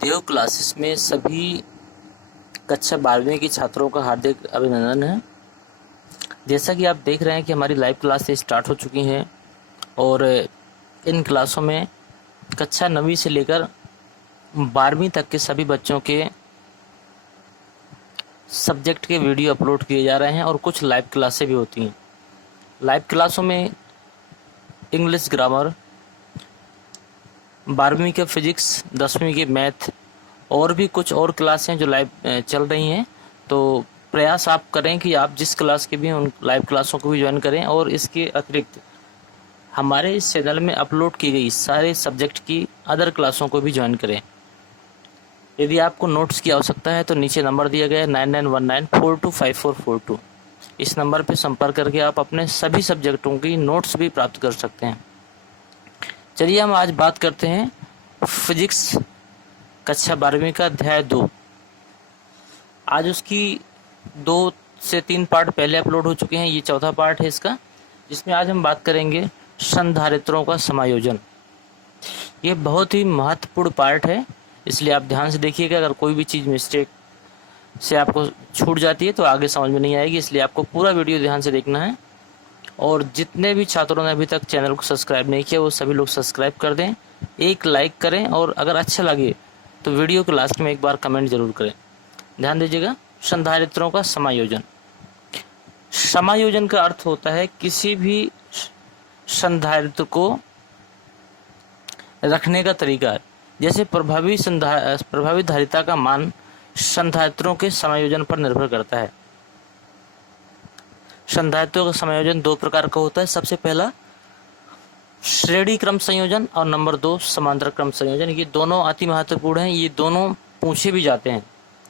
देव classes में सभी कक्षा 12वीं के छात्रों का हार्दिक अभिनंदन है। जैसा कि आप देख रहे हैं कि हमारी लाइव क्लास स्टार्ट हो चुकी हैं और इन क्लासों में कक्षा 9वीं से लेकर 12वीं तक के सभी बच्चों के सब्जेक्ट के वीडियो अपलोड किए जा रहे हैं और कुछ लाइव क्लासें भी होती हैं। लाइव क्लासों में इंग्लिश ग्रामर, 12वीं के फिजिक्स, 10वीं के मैथ और भी कुछ और क्लासें जो लाइव चल रही हैं। तो प्रयास आप करें कि आप जिस क्लास के भी हैं उन लाइव क्लासों को भी ज्वाइन करें और इसके अतिरिक्त हमारे इस चैनल में अपलोड की गई सारे सब्जेक्ट की अदर क्लासों को भी ज्वाइन करें। यदि आपको नोट्स की आवश्यकता है तो नीचे नंबर दिया गया है 9919425442। इस नंबर पर संपर्क करके आप अपने सभी सब्जेक्टों की नोट्स भी प्राप्त कर सकते हैं। चलिए हम आज बात करते हैं फिजिक्स कक्षा 12वीं का अध्याय 2। आज उसकी 2 से 3 पार्ट पहले अपलोड हो चुके हैं, ये चौथा पार्ट है इसका, जिसमें आज हम बात करेंगे संधारित्रों का समायोजन। ये बहुत ही महत्वपूर्ण पार्ट है, इसलिए आप ध्यान से देखिएगा। अगर कोई भी चीज़ मिस्टेक से आपको छूट जाती है तो आगे समझ में नहीं आएगी, इसलिए आपको पूरा वीडियो ध्यान से देखना है। और जितने भी छात्रों ने अभी तक चैनल को सब्सक्राइब नहीं किया वो सभी लोग सब्सक्राइब कर दें, एक लाइक करें और अगर अच्छा लगे तो वीडियो के लास्ट में एक बार कमेंट जरूर करें। ध्यान दीजिएगा, संधारित्रों का समायोजन। समायोजन का अर्थ होता है किसी भी संधारित्र को रखने का तरीका। जैसे प्रभावी धारिता का मान संधारित्रों के समायोजन पर निर्भर करता है। संधारित्रों का समायोजन 2 प्रकार का होता है। सबसे पहला श्रेणी क्रम संयोजन और नंबर 2 समांतर क्रम संयोजन। ये दोनों अति महत्वपूर्ण हैं, ये दोनों पूछे भी जाते हैं।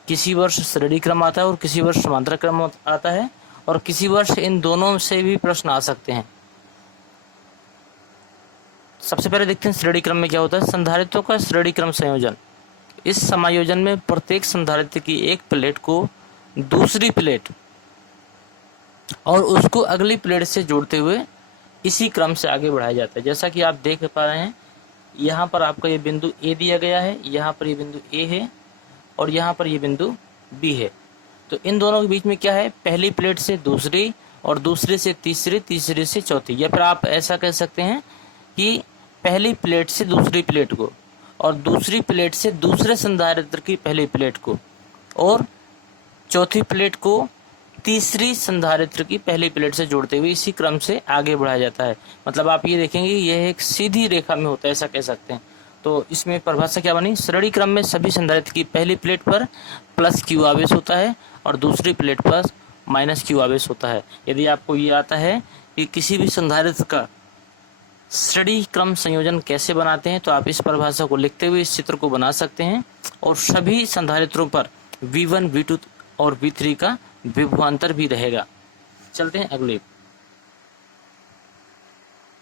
किसी वर्ष श्रेणी क्रम आता है और किसी वर्ष समांतर क्रम आता है और किसी वर्ष इन दोनों से भी प्रश्न आ सकते हैं। सबसे पहले देखते हैं श्रेणी क्रम में क्या होता है। संधारित्रों का श्रेणी क्रम संयोजन। इस समायोजन में प्रत्येक संधारित्र की एक प्लेट को दूसरी प्लेट और उसको अगली प्लेट से जोड़ते हुए इसी क्रम से आगे बढ़ाया जाता है। जैसा कि आप देख पा रहे हैं, यहाँ पर आपका ये बिंदु ए दिया गया है, यहाँ पर ये बिंदु ए है और यहाँ पर ये बिंदु बी है। तो इन दोनों के बीच में क्या है, पहली प्लेट से दूसरी और दूसरे से तीसरी, तीसरे से चौथी, या फिर आप ऐसा कह सकते हैं कि पहली प्लेट से दूसरी प्लेट को और दूसरी प्लेट से दूसरे संधारित्र की पहली प्लेट को और चौथी प्लेट को तीसरी संधारित्र की पहली प्लेट से जोड़ते हुए इसी क्रम से आगे बढ़ाया जाता है। मतलब आप ये देखेंगे यह एक सीधी रेखा में होता है, ऐसा कह सकते हैं। तो इसमें परिभाषा क्या बनी, श्रेणी क्रम में सभी संधारित्र की पहली प्लेट पर प्लस क्यू आवेश होता है और दूसरी प्लेट पर माइनस क्यू आवेश होता है। यदि आपको ये आता है कि किसी भी संधारित्र का श्रेणी क्रम संयोजन कैसे बनाते हैं तो आप इस परिभाषा को लिखते हुए इस चित्र को बना सकते हैं और सभी संधारित्रों पर V1, V2 और V3 का विभवांतर भी रहेगा। चलते हैं अगले।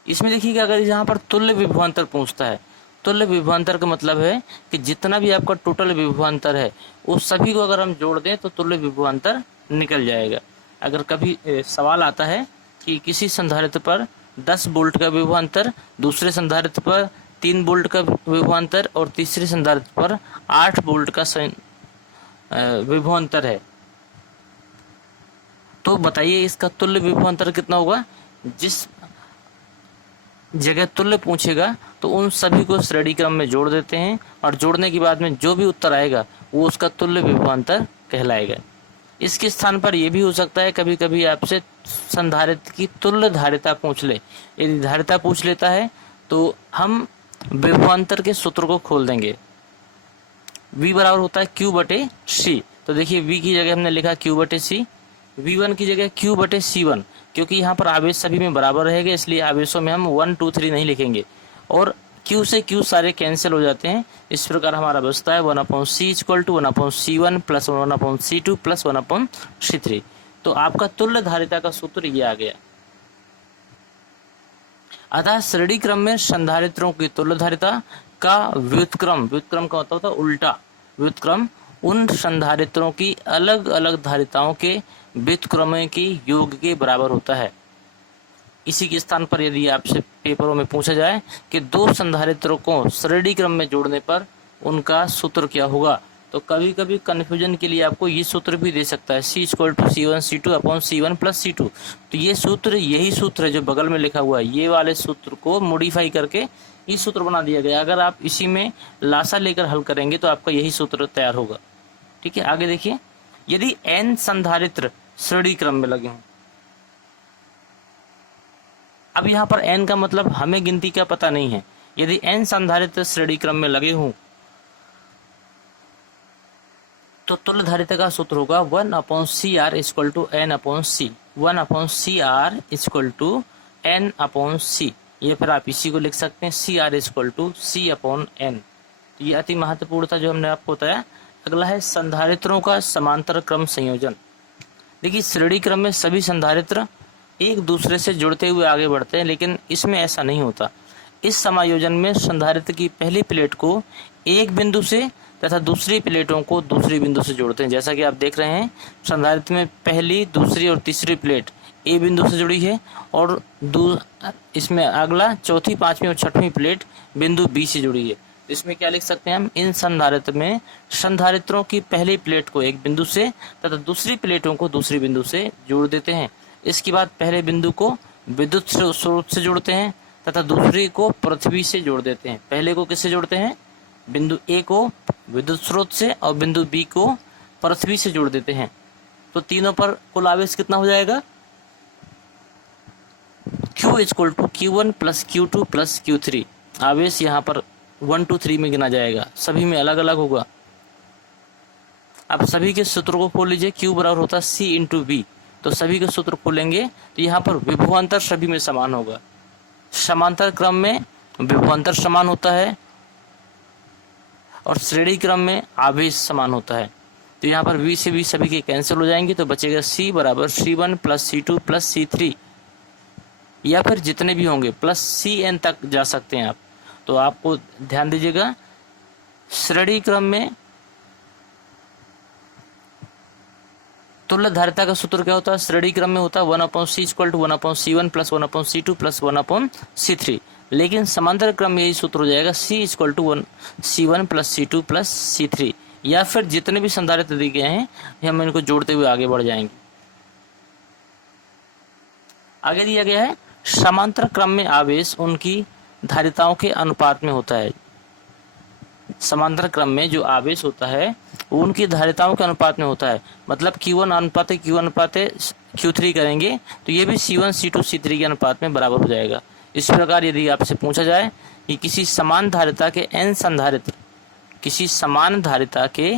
इसमें देखिएगा, अगर यहाँ पर तुल्य विभवांतर पूछता है, तुल्य विभवांतर का मतलब है कि जितना भी आपका टोटल विभवांतर है उस सभी को अगर हम जोड़ दें तो तुल्य विभवांतर निकल जाएगा। अगर कभी सवाल आता है कि किसी संधारित्र पर 10 वोल्ट का विभवांतर, दूसरे संधारित्र पर 3 वोल्ट का विभवांतर और तीसरे संधारित्र पर 8 वोल्ट का विभवांतर है, तो बताइए इसका तुल्य विभवांतर कितना होगा। जिस जगह तुल्य पूछेगा तो उन सभी को श्रेणी क्रम में जोड़ देते हैं और जोड़ने के बाद में जो भी उत्तर आएगा वो उसका तुल्य विभवांतर कहलाएगा। इसके स्थान पर यह भी हो सकता है कभी कभी आपसे संधारित्र की तुल्य धारिता पूछ ले। यदि धारिता पूछ लेता है तो हम विभवांतर के सूत्र को खोल देंगे। V बराबर होता है Q/C। तो देखिए V की जगह हमने लिखा Q/C, V1 की जगह Q/C1, क्योंकि यहाँ पर आवेश सभी में बराबर रहेगा इसलिए आवेशों में हम 1, 2, 3 नहीं लिखेंगे और Q से Q सारे कैंसिल हो जाते हैं। इस प्रकार हमारा बचता है 1/C = 1/C1 + 1/C2 + 1/C3। तो आपका तुल्य धारिता का सूत्र ये आ गया। अतः श्रेणी क्रम में संधारित्रों की तुल्य धारिता का व्युत्क्रम का मतलब होता है उल्टा व्युत्क्रम, उन संधारित्रों की अलग अलग धारिताओं के व्युत्क्रमों की योग के बराबर होता है। इसी के स्थान पर यदि आपसे पेपरों में पूछा जाए कि 2 संधारित्रों को श्रेणी क्रम में जोड़ने पर उनका सूत्र क्या होगा। तो कभी कभी कन्फ्यूजन के लिए आपको ये सूत्र भी दे सकता है, C = C1 C2 upon C1 + C2। तो ये सूत्र, यही सूत्र है जो बगल में लिखा हुआ है, ये वाले सूत्र को मॉडिफाई करके ये सूत्र बना दिया गया। अगर आप इसी में लासा लेकर हल करेंगे तो आपका यही सूत्र तैयार होगा। ठीक है, आगे देखिए, यदि n संधारित्र श्रेणी क्रम में लगे हों। अब यहाँ पर n का मतलब हमें गिनती का पता नहीं है। यदि n संधारित्र श्रेणी क्रम में लगे हों तो तुल्य धारिता का सूत्र होगा 1/CR = N/C। 1/CR = N/C। ये फिर आप इसी को लिख सकते हैं CR = C/N। तो ये अति महत्वपूर्ण था जो हमने आपको बताया। अगला है संधारित्रों का समांतर क्रम संयोजन। देखिए, श्रेणी क्रम में सभी संधारित्र एक दूसरे से जुड़ते हुए आगे बढ़ते हैं, लेकिन इसमें ऐसा नहीं होता। इस समायोजन में संधारित्र की पहली प्लेट को एक बिंदु से तथा दूसरी प्लेटों को दूसरी बिंदु से जोड़ते हैं। जैसा कि आप देख रहे हैं, संधारित्र में पहली, दूसरी और तीसरी प्लेट ए बिंदु से जुड़ी है और इसमें अगला चौथी, पांचवी और छठवीं प्लेट बिंदु बी से जुड़ी है। इसमें क्या लिख सकते हैं हम, इन संधारित्र में संधारित्रों की पहली प्लेट को एक बिंदु से तथा दूसरी प्लेटों को दूसरी बिंदु से जोड़ देते हैं। इसके बाद पहले बिंदु को विद्युत स्रोत से जोड़ते हैं तथा दूसरी को पृथ्वी से जोड़ देते हैं। पहले को किससे जोड़ते हैं, बिंदु ए को विद्युत स्रोत से और बिंदु बी को पृथ्वी से जोड़ देते हैं। तो तीनों पर कुल आवेश कितना हो जाएगा, Q = Q1 + Q2 + Q3। आवेश यहाँ पर 1 2 3 में गिना जाएगा, सभी में अलग अलग होगा। अब सभी के सूत्रों को खोल लीजिए। Q बराबर होता है C × V। तो सभी के सूत्र खोलेंगे तो यहाँ पर विभवांतर सभी में समान होगा। समांतर क्रम में विभवांतर समान होता है और श्रेणी क्रम में आवेश समान होता है। तो यहाँ पर V से V सभी के कैंसिल हो जाएंगे, तो बचेगा C = C1 + C2 + C3, या फिर जितने भी होंगे +CN तक जा सकते हैं आप। तो आपको ध्यान दीजिएगा, श्रेणी क्रम में तुल्य धारिता का सूत्र क्या होता है, श्रेणी क्रम में होता है 1/C = 1/C1 + 1/C2 + 1/C3। लेकिन समांतर क्रम में यही सूत्र हो जाएगा, C = C1 + C2 + C3, या फिर जितने भी संधारित्र दिए गए हैं हम इनको जोड़ते हुए आगे बढ़ जाएंगे। आगे दिया गया है, समांतर क्रम में आवेश उनकी धारिताओं के अनुपात में होता है। समांतर क्रम में जो आवेश होता है वो उनकी धारिताओं के अनुपात में होता है। मतलब Q1 अनुपात Q1 अनुपात Q3 करेंगे तो ये भी C1 C2 C3 के अनुपात में बराबर हो जाएगा। इस प्रकार यदि आपसे पूछा जाए कि किसी समान धारिता के n संधारित्र, किसी समान धारिता के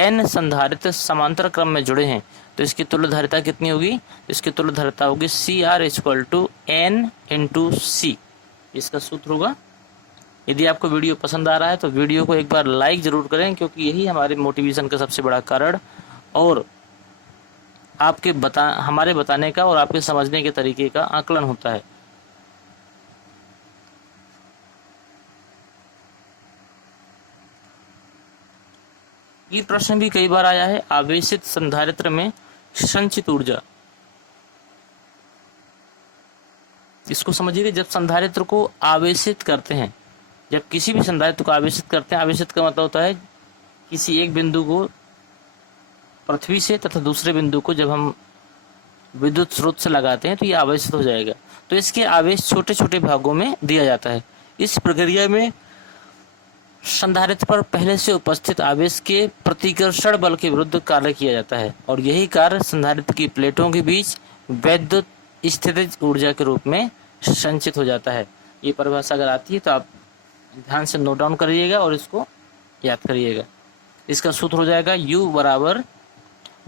n संधारित्र समांतर क्रम में जुड़े हैं तो इसकी तुल्य धारिता कितनी होगी, इसकी तुल्य धारिता होगी CR = N × C। इसका सूत्र होगा। यदि आपको वीडियो पसंद आ रहा है तो वीडियो को एक बार लाइक जरूर करें, क्योंकि यही हमारे मोटिवेशन का सबसे बड़ा कारण और आपके हमारे बताने का और आपके समझने के तरीके का आकलन होता है। ये प्रश्न भी कई बार आया है, आवेशित संधारित्र में संचित ऊर्जा। इसको समझिए, जब संधारित्र को आवेशित करते हैं, जब किसी भी संधारित्र को आवेशित करते हैं, आवेशित का मतलब होता है किसी एक बिंदु को पृथ्वी से तथा दूसरे बिंदु को जब हम विद्युत स्रोत से लगाते हैं तो ये आवेशित हो जाएगा। तो इसके आवेश छोटे छोटे भागों में दिया जाता है। इस प्रक्रिया में संधारित्र पर पहले से उपस्थित आवेश के प्रतिकर्षण बल के विरुद्ध कार्य किया जाता है और यही कार्य संधारित्र की प्लेटों के बीच वैद्युत स्थितिज ऊर्जा के रूप में संचित हो जाता है। ये परिभाषा अगर आती है तो आप ध्यान से नोट डाउन करिएगा और इसको याद करिएगा। इसका सूत्र हो जाएगा U =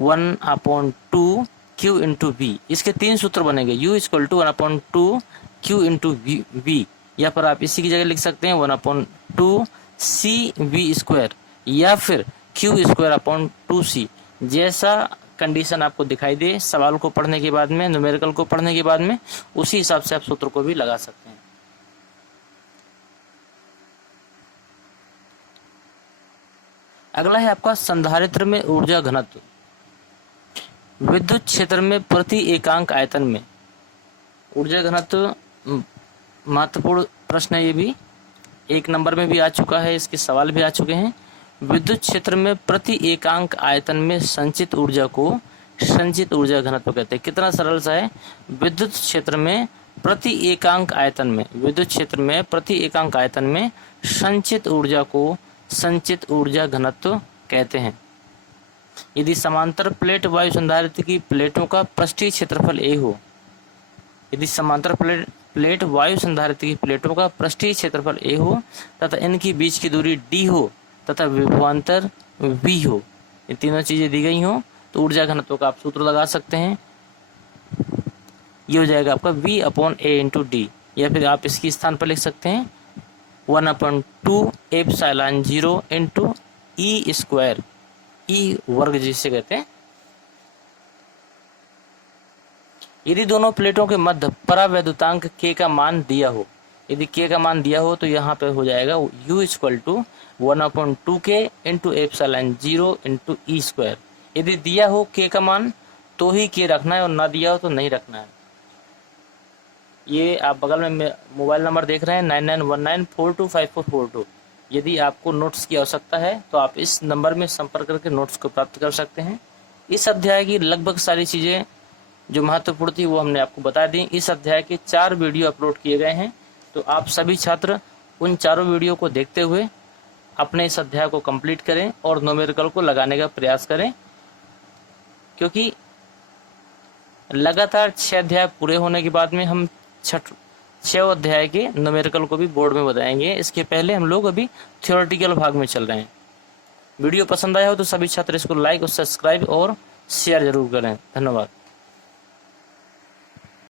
1/2 Q × V। इसके तीन सूत्र बनेंगे, U = 1/2 Q × V, या पर आप इसी की जगह लिख सकते हैं 1/2 CV², या फिर Q²/2C। जैसा कंडीशन आपको दिखाई दे सवाल को पढ़ने के बाद में, न्यूमेरिकल को पढ़ने के बाद में, उसी हिसाब से आप सूत्र को भी लगा सकते हैं। अगला है आपका संधारित्र में ऊर्जा घनत्व। विद्युत क्षेत्र में प्रति एकांक आयतन में ऊर्जा घनत्व महत्वपूर्ण प्रश्न है। ये भी 1 नंबर में भी आ चुका है, इसके सवाल भी आ चुके हैं। विद्युत क्षेत्र में प्रति एकांक आयतन में संचित ऊर्जा को संचित ऊर्जा घनत्व कहते हैं। कितना सरल सा है। विद्युत क्षेत्र में प्रति एकांक आयतन में विद्युत क्षेत्र में प्रति एकांक आयतन में संचित ऊर्जा को संचित ऊर्जा घनत्व कहते हैं। यदि समांतर प्लेट वायु संधारित्र की प्लेटों का पृष्ठीय क्षेत्रफल A हो, यदि समांतर प्लेट वायु संधारित्र की प्लेटों का पृष्ठीय क्षेत्रफल A हो तथा इनकी बीच की दूरी D हो तथा विभवांतर V हो, ये तीनों चीजें दी गई हो, तो ऊर्जा घनत्व का आप सूत्र लगा सकते हैं। ये हो जाएगा आपका V/A/D, या फिर आप इसकी स्थान पर लिख सकते हैं 1/2 ε0 E², E वर्ग जिसे कहते हैं। यदि दोनों प्लेटों के मध्य परावैद्युतांक K का मान दिया हो, यदि K का मान दिया हो तो यहाँ पे हो जाएगा U = 1/2K × ε0 × E²। यदि दिया हो K का मान तो ही K रखना है और ना दिया हो तो नहीं रखना है। ये आप बगल में मोबाइल नंबर देख रहे हैं 9919425442। यदि आपको नोट्स की आवश्यकता है तो आप इस नंबर में संपर्क करके नोट्स को प्राप्त कर सकते हैं। इस अध्याय की लगभग सारी चीज़ें जो महत्वपूर्ण थी वो हमने आपको बता दी। इस अध्याय के 4 वीडियो अपलोड किए गए हैं, तो आप सभी छात्र उन चारों वीडियो को देखते हुए अपने इस अध्याय को कंप्लीट करें और न्यूमेरिकल को लगाने का प्रयास करें, क्योंकि लगातार 6 अध्याय पूरे होने के बाद में हम 6 अध्याय के न्यूमेरिकल को भी बोर्ड में बताएंगे। इसके पहले हम लोग अभी थ्योरेटिकल भाग में चल रहे हैं। वीडियो पसंद आया हो तो सभी छात्र इसको लाइक और सब्सक्राइब और शेयर जरूर करें। धन्यवाद।